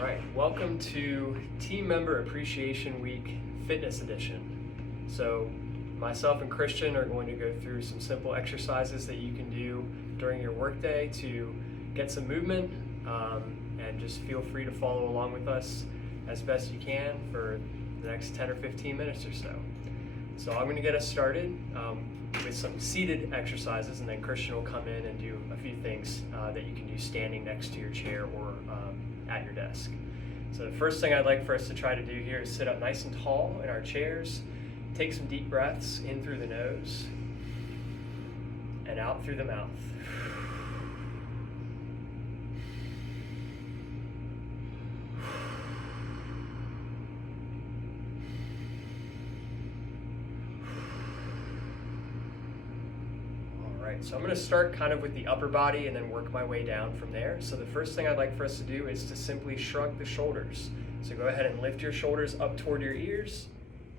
All right, welcome to Team Member Appreciation Week Fitness Edition. So myself and Christian are going to go through some simple exercises that you can do during your workday to get some movement, and just feel free to follow along with us as best you can for the next 10 or 15 minutes or so. So I'm going to get us started with some seated exercises, and then Christian will come in and do a few things that you can do standing next to your chair or at your desk. So the first thing I'd like for us to try to do here is sit up nice and tall in our chairs, take some deep breaths in through the nose and out through the mouth. So I'm going to start kind of with the upper body and then work my way down from there. So the first thing I'd like for us to do is to simply shrug the shoulders. So go ahead and lift your shoulders up toward your ears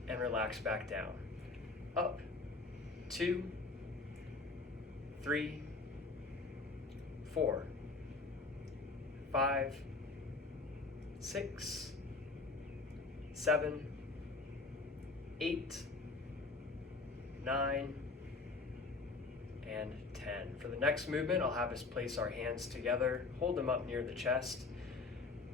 and relax back down. Up, 2, 3, 4, 5, 6, 7, 8, 9, and 10. For the next movement, I'll have us place our hands together, hold them up near the chest.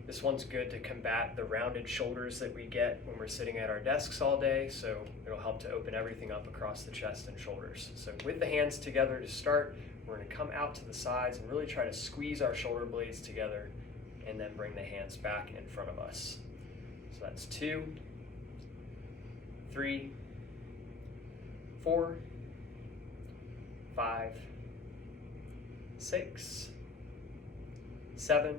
This one's good to combat the rounded shoulders that we get when we're sitting at our desks all day, so it'll help to open everything up across the chest and shoulders. So with the hands together to start, we're going to come out to the sides and really try to squeeze our shoulder blades together and then bring the hands back in front of us. So that's 2, 3, 4, 5, 6, 7,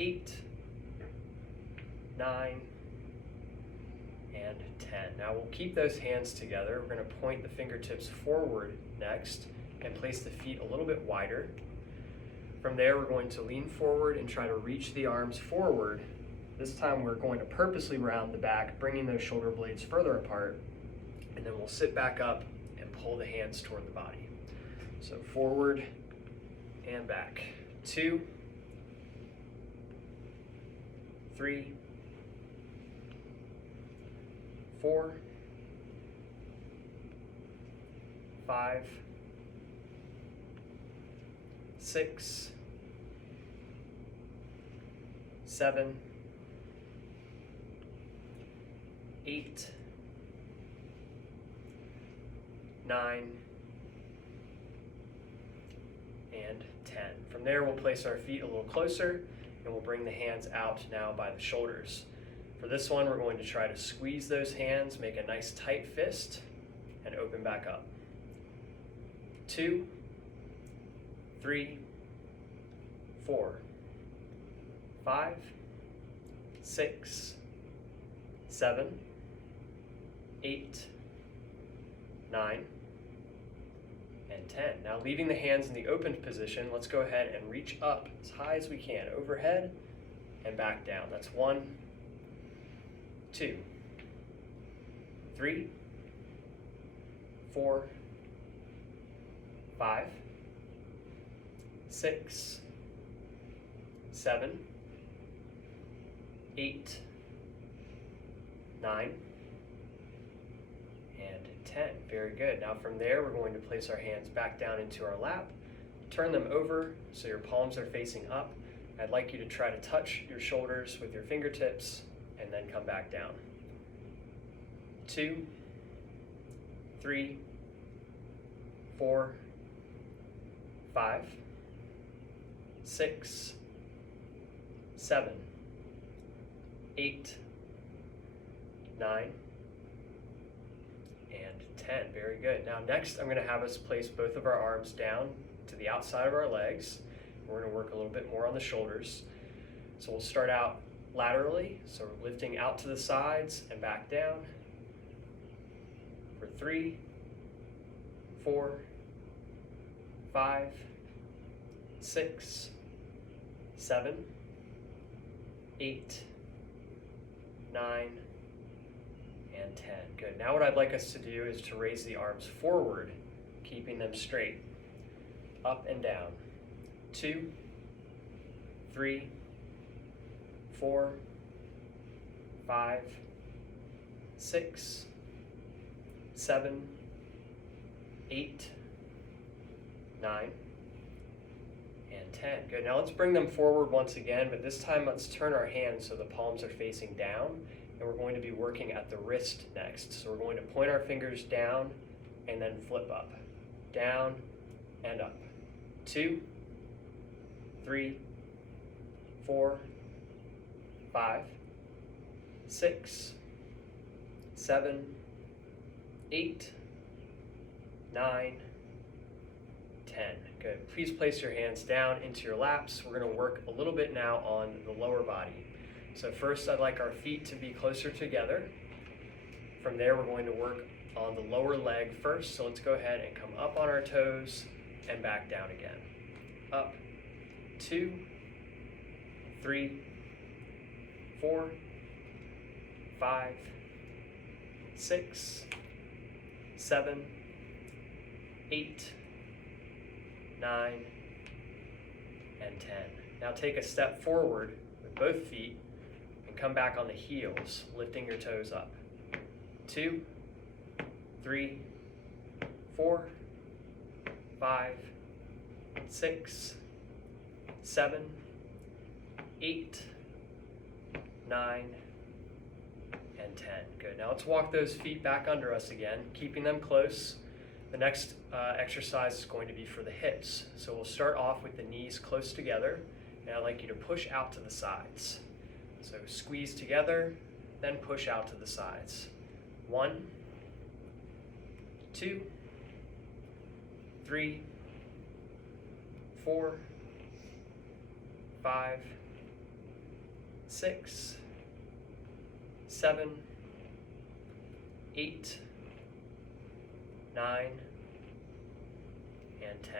8, 9, and 10. Now we'll keep those hands together. We're going to point the fingertips forward next and place the feet a little bit wider. From there, we're going to lean forward and try to reach the arms forward. This time we're going to purposely round the back, bringing those shoulder blades further apart, and then we'll sit back up and pull the hands toward the body. So forward and back. 2, 3, 4, 5, 6, 7, 8, 9, and 10. From there, we'll place our feet a little closer and we'll bring the hands out now by the shoulders. For this one, we're going to try to squeeze those hands, make a nice tight fist, and open back up. 2, 3, 4, 5, 6, 7, 8, 9, and 10. Now leaving the hands in the opened position, let's go ahead and reach up as high as we can, overhead and back down. That's 1, 2, 3, 4, 5, 6, 7, 8, 9, and 10. Very good. Now from there, we're going to place our hands back down into our lap, turn them over so your palms are facing up. I'd like you to try to touch your shoulders with your fingertips and then come back down. 2, 3, 4, 5, 6, 7, 8, 9, and 10. Very good. Now next, I'm going to have us place both of our arms down to the outside of our legs. We're going to work a little bit more on the shoulders. So we'll start out laterally, so we're lifting out to the sides and back down for 3, 4, 5, 6, 7, 8, 9, and 10. Good. Now what I'd like us to do is to raise the arms forward, keeping them straight, up and down. 2, 3, 4, 5, 6, 7, 8, 9, and 10. Good. Now let's bring them forward once again, but this time let's turn our hands so the palms are facing down, and we're going to be working at the wrist next. So we're going to point our fingers down and then flip up, down and up. 2, 3, 4, 5, 6, 7, 8, 9, 10. Good. Please place your hands down into your laps. We're going to work a little bit now on the lower body. So first, I'd like our feet to be closer together. From there, we're going to work on the lower leg first. So let's go ahead and come up on our toes and back down again. Up, 2, 3, 4, 5, 6, 7, 8, 9, and 10. Now take a step forward with both feet and come back on the heels, lifting your toes up. 2, 3, 4, 5, 6, 7, 8, 9, and 10. Good. Now let's walk those feet back under us again, keeping them close. The next exercise is going to be for the hips. So we'll start off with the knees close together, and I'd like you to push out to the sides. So squeeze together, then push out to the sides. 1, 2, 3, 4, 5, 6, 7, 8, 9, and 10.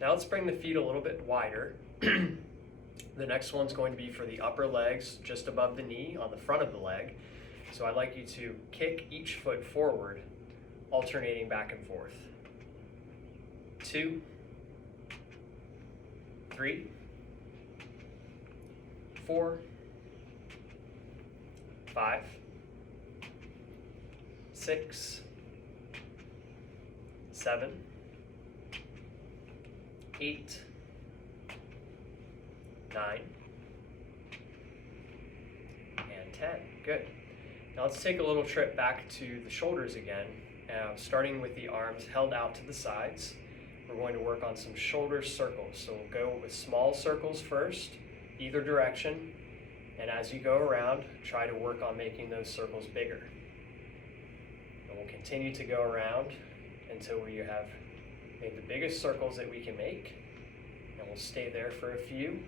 Now let's bring the feet a little bit wider. The next one's going to be for the upper legs, just above the knee on the front of the leg. So I'd like you to kick each foot forward, alternating back and forth. 2, 3, 4, 5, 6, 7, 8, 9, and 10. Good. Now let's take a little trip back to the shoulders again, starting with the arms held out to the sides. We're going to work on some shoulder circles. So we'll go with small circles first, either direction, and as you go around, try to work on making those circles bigger. And we'll continue to go around until we have made the biggest circles that we can make, and we'll stay there for a few.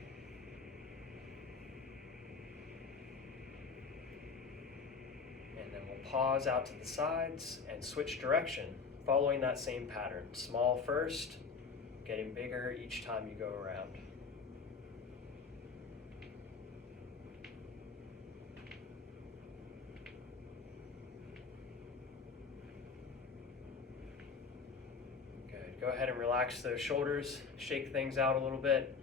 And then we'll pause out to the sides and switch direction, following that same pattern. Small first, getting bigger each time you go around. Go ahead and relax those shoulders, shake things out a little bit.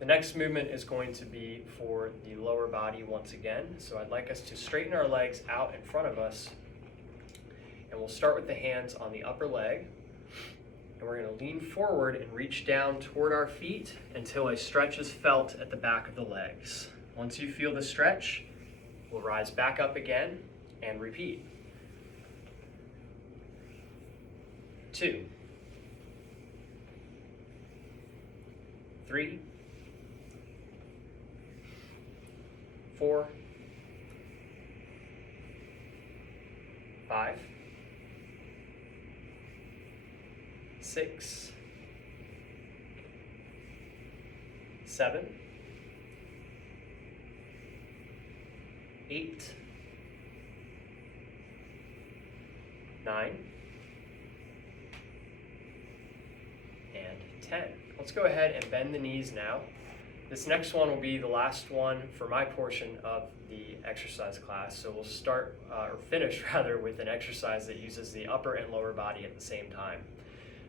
The next movement is going to be for the lower body once again. So I'd like us to straighten our legs out in front of us. And we'll start with the hands on the upper leg. And we're going to lean forward and reach down toward our feet until a stretch is felt at the back of the legs. Once you feel the stretch, we'll rise back up again and repeat. 2, 3, 4, 5, 6, 7, 8, 9, and 10. Let's go ahead and bend the knees now. This next one will be the last one for my portion of the exercise class. So we'll start, or finish rather, with an exercise that uses the upper and lower body at the same time.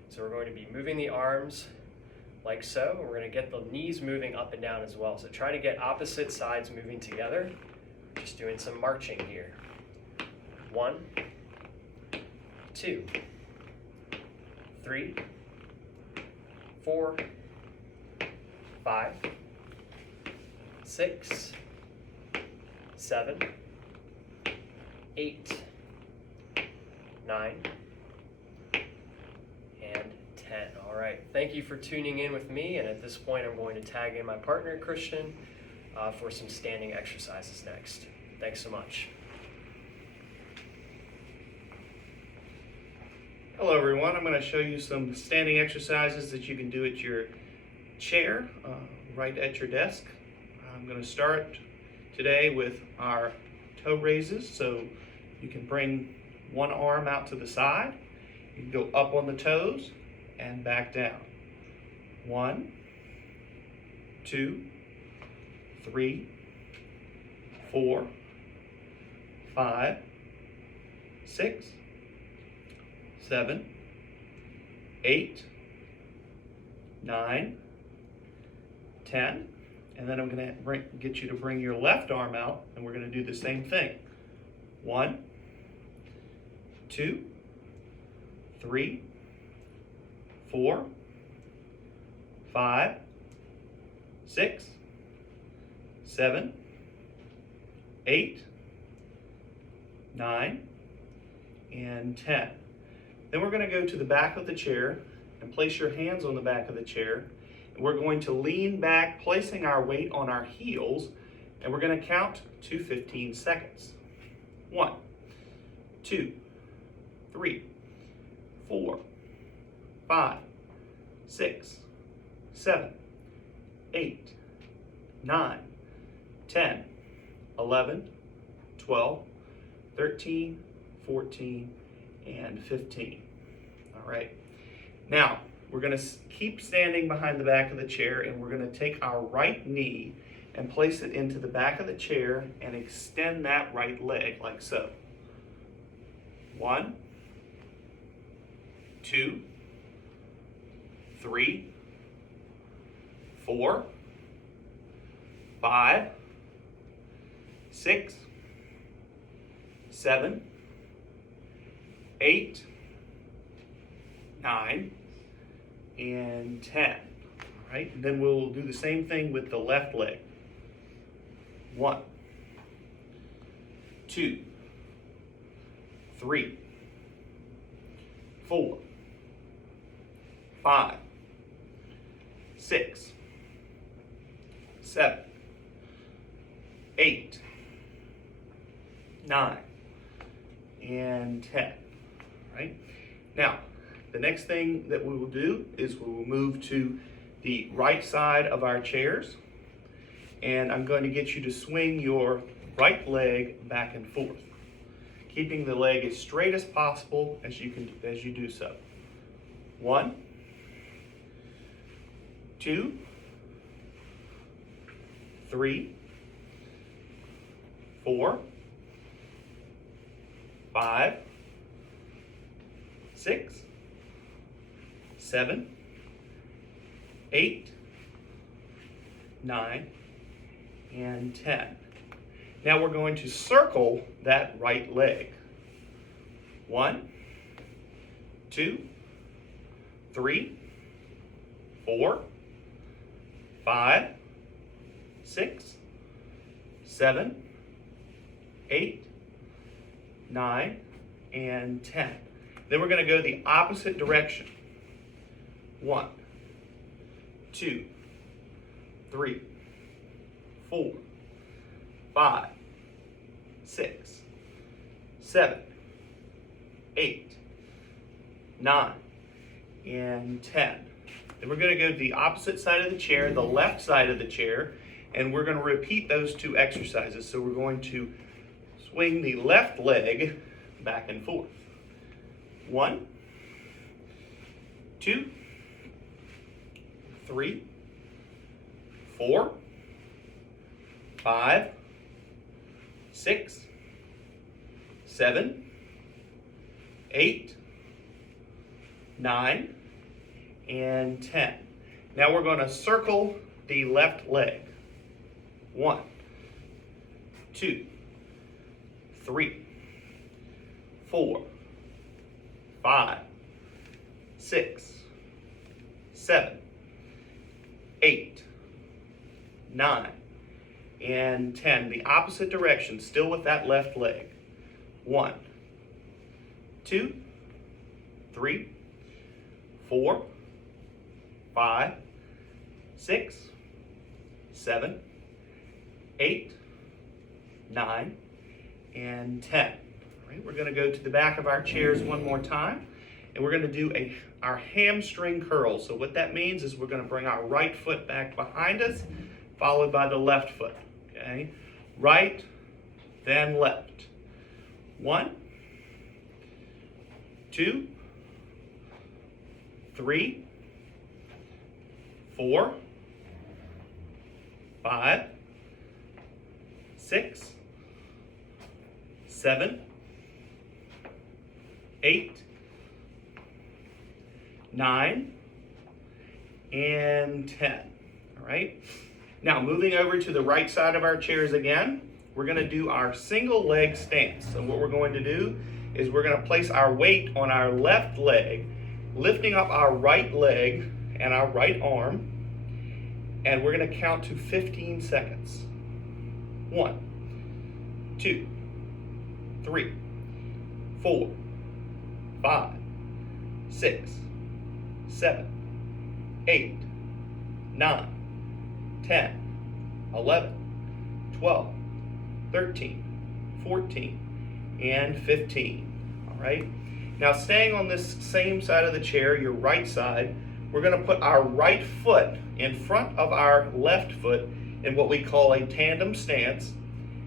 So we're going to be moving the arms like so. We're going to get the knees moving up and down as well. So try to get opposite sides moving together. Just doing some marching here. 1, 2, 3, 4, 5, 6, 7, 8, 9, and 10. All right, thank you for tuning in with me, and at this point I'm going to tag in my partner Christian for some standing exercises next. Thanks so much. Hello everyone, I'm going to show you some standing exercises that you can do at your chair, right at your desk. I'm going to start today with our toe raises, so you can bring one arm out to the side, you can go up on the toes and back down. 1, 2, 3, 4, 5, 6, 7, 8, 9, 10, and then I'm going to get you to bring your left arm out, and we're going to do the same thing. 1, 2, 3, 4, 5, 6, 7, 8, 9, and 10. Then we're going to go to the back of the chair and place your hands on the back of the chair. And we're going to lean back, placing our weight on our heels, and we're going to count to 15 seconds. 1, 2, 3, 4, 5, 6, 7, 8, 9, 10, 11, 12, 13, 14, and 15. All right. Now, we're going to keep standing behind the back of the chair, and we're going to take our right knee and place it into the back of the chair and extend that right leg like so. 1, 2, 3, 4, 5, 6, 7, 8, 9, and 10. All right, and then we'll do the same thing with the left leg. 1, 2, 3, 4, 5, 6, 7, 8, 9, and 10. Right? Now, the next thing that we will do is we will move to the right side of our chairs, and I'm going to get you to swing your right leg back and forth, keeping the leg as straight as possible as you do so. 1, 2, 3, 4, 5, 6, 7, 8, 9, and 10. Now we're going to circle that right leg. 1, 2, 3, 4, 5, 6, 7, 8, 9, and 10. Then we're going to go the opposite direction. 1, 2, 3, 4, 5, 6, 7, 8, 9, and 10. Then we're going to go to the opposite side of the chair, the left side of the chair, and we're going to repeat those two exercises. So we're going to swing the left leg back and forth. 1, 2, 3, 4, 5, 6, 7, 8, 9, and 10. Now we're going to circle the left leg. 1, 2, 3, 4, 5, 6, 7, 8, 9, and 10. The opposite direction, still with that left leg. 1, 2, 3, 4, 5, 6, 7, 8, 9, and 10. All right, we're going to go to the back of our chairs one more time, and we're going to do our hamstring curl. So what that means is we're going to bring our right foot back behind us, followed by the left foot. Okay, right, then left. 1, 2, 3, 4, 5, 6, 7, 8, 9, and 10. All right. Now moving over to the right side of our chairs again, we're going to do our single leg stance. So what we're going to do is we're going to place our weight on our left leg, lifting up our right leg and our right arm, and we're going to count to 15 seconds. 1, 2, 3, 4, 5, 6, 7, 8, 9, 10, 11, 12, 13, 14, and 15. All right. Now staying on this same side of the chair, your right side, we're going to put our right foot in front of our left foot in what we call a tandem stance.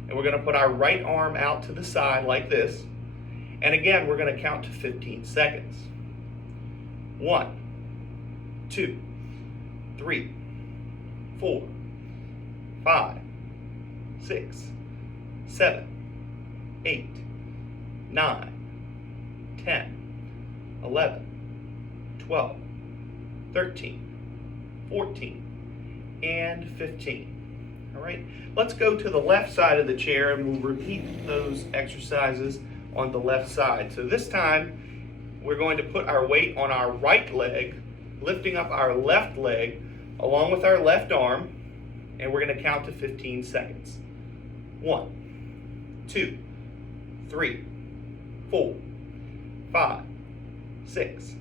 And we're going to put our right arm out to the side like this. And again, we're going to count to 15 seconds. 1, 2, 3, 4, 5, 6, 7, 8, 9, 10, 11, 12, 13, 14, and 15. All right, let's go to the left side of the chair and we'll repeat those exercises on the left side. So this time, we're going to put our weight on our right leg, lifting up our left leg along with our left arm, and we're going to count to 15 seconds. 1, 2, 3, 4, 5, 6,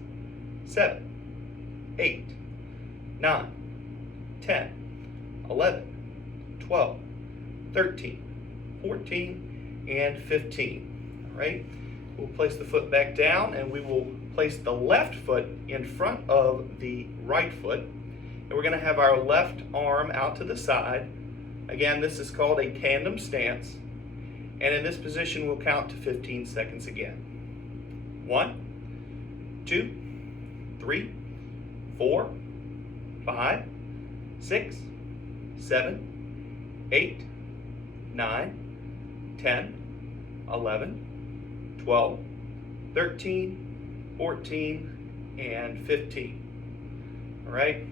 7, 8, 9, 10, 11, 12, 13, 14, and 15. All right, we'll place the foot back down and we will place the left foot in front of the right foot. And we're going to have our left arm out to the side. Again, this is called a tandem stance. And in this position, we'll count to 15 seconds again. 1, 2, 3, 4, 5, 6, 7, 8, 9, 10, 11, 12, 13, 14, and 15. All right,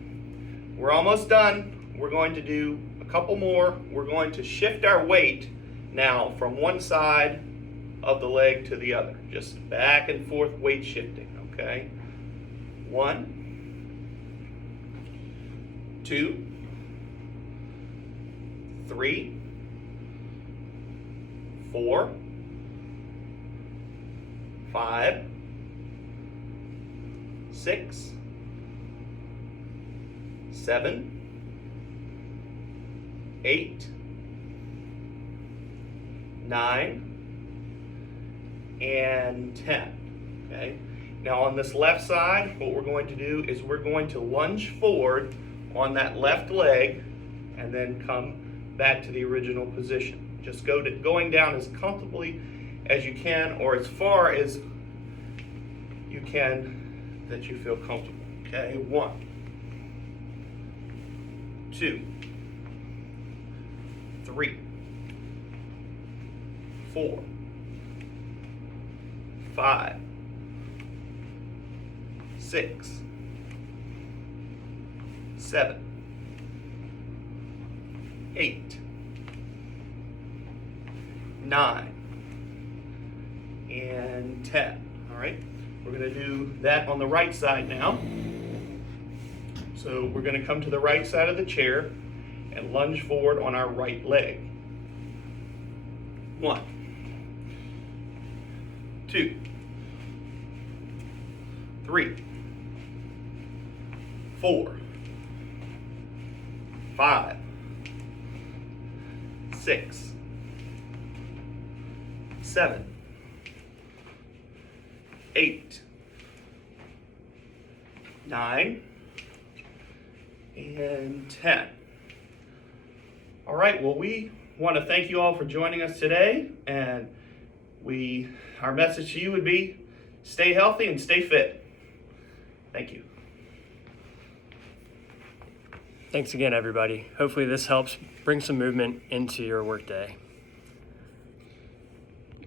we're almost done. We're going to do a couple more. We're going to shift our weight now from one side of the leg to the other. Just back and forth weight shifting, okay? 1, 2, 3, 4, 5, 6, 7, 8, 9, and 10. Okay. Now on this left side, what we're going to do is we're going to lunge forward on that left leg and then come back to the original position. Just going down as comfortably as you can, or as far as you can that you feel comfortable. Okay, 1, 2, 3, 4, 5, 6, 7, 8, 9, and 10. All right, we're going to do that on the right side now. So we're going to come to the right side of the chair and lunge forward on our right leg. 1, 2, 3, 4, 5, 6, 7, 8, 9, and 10. All right, well, we want to thank you all for joining us today, and our message to you would be stay healthy and stay fit. Thank you. Thanks again, everybody. Hopefully this helps bring some movement into your workday.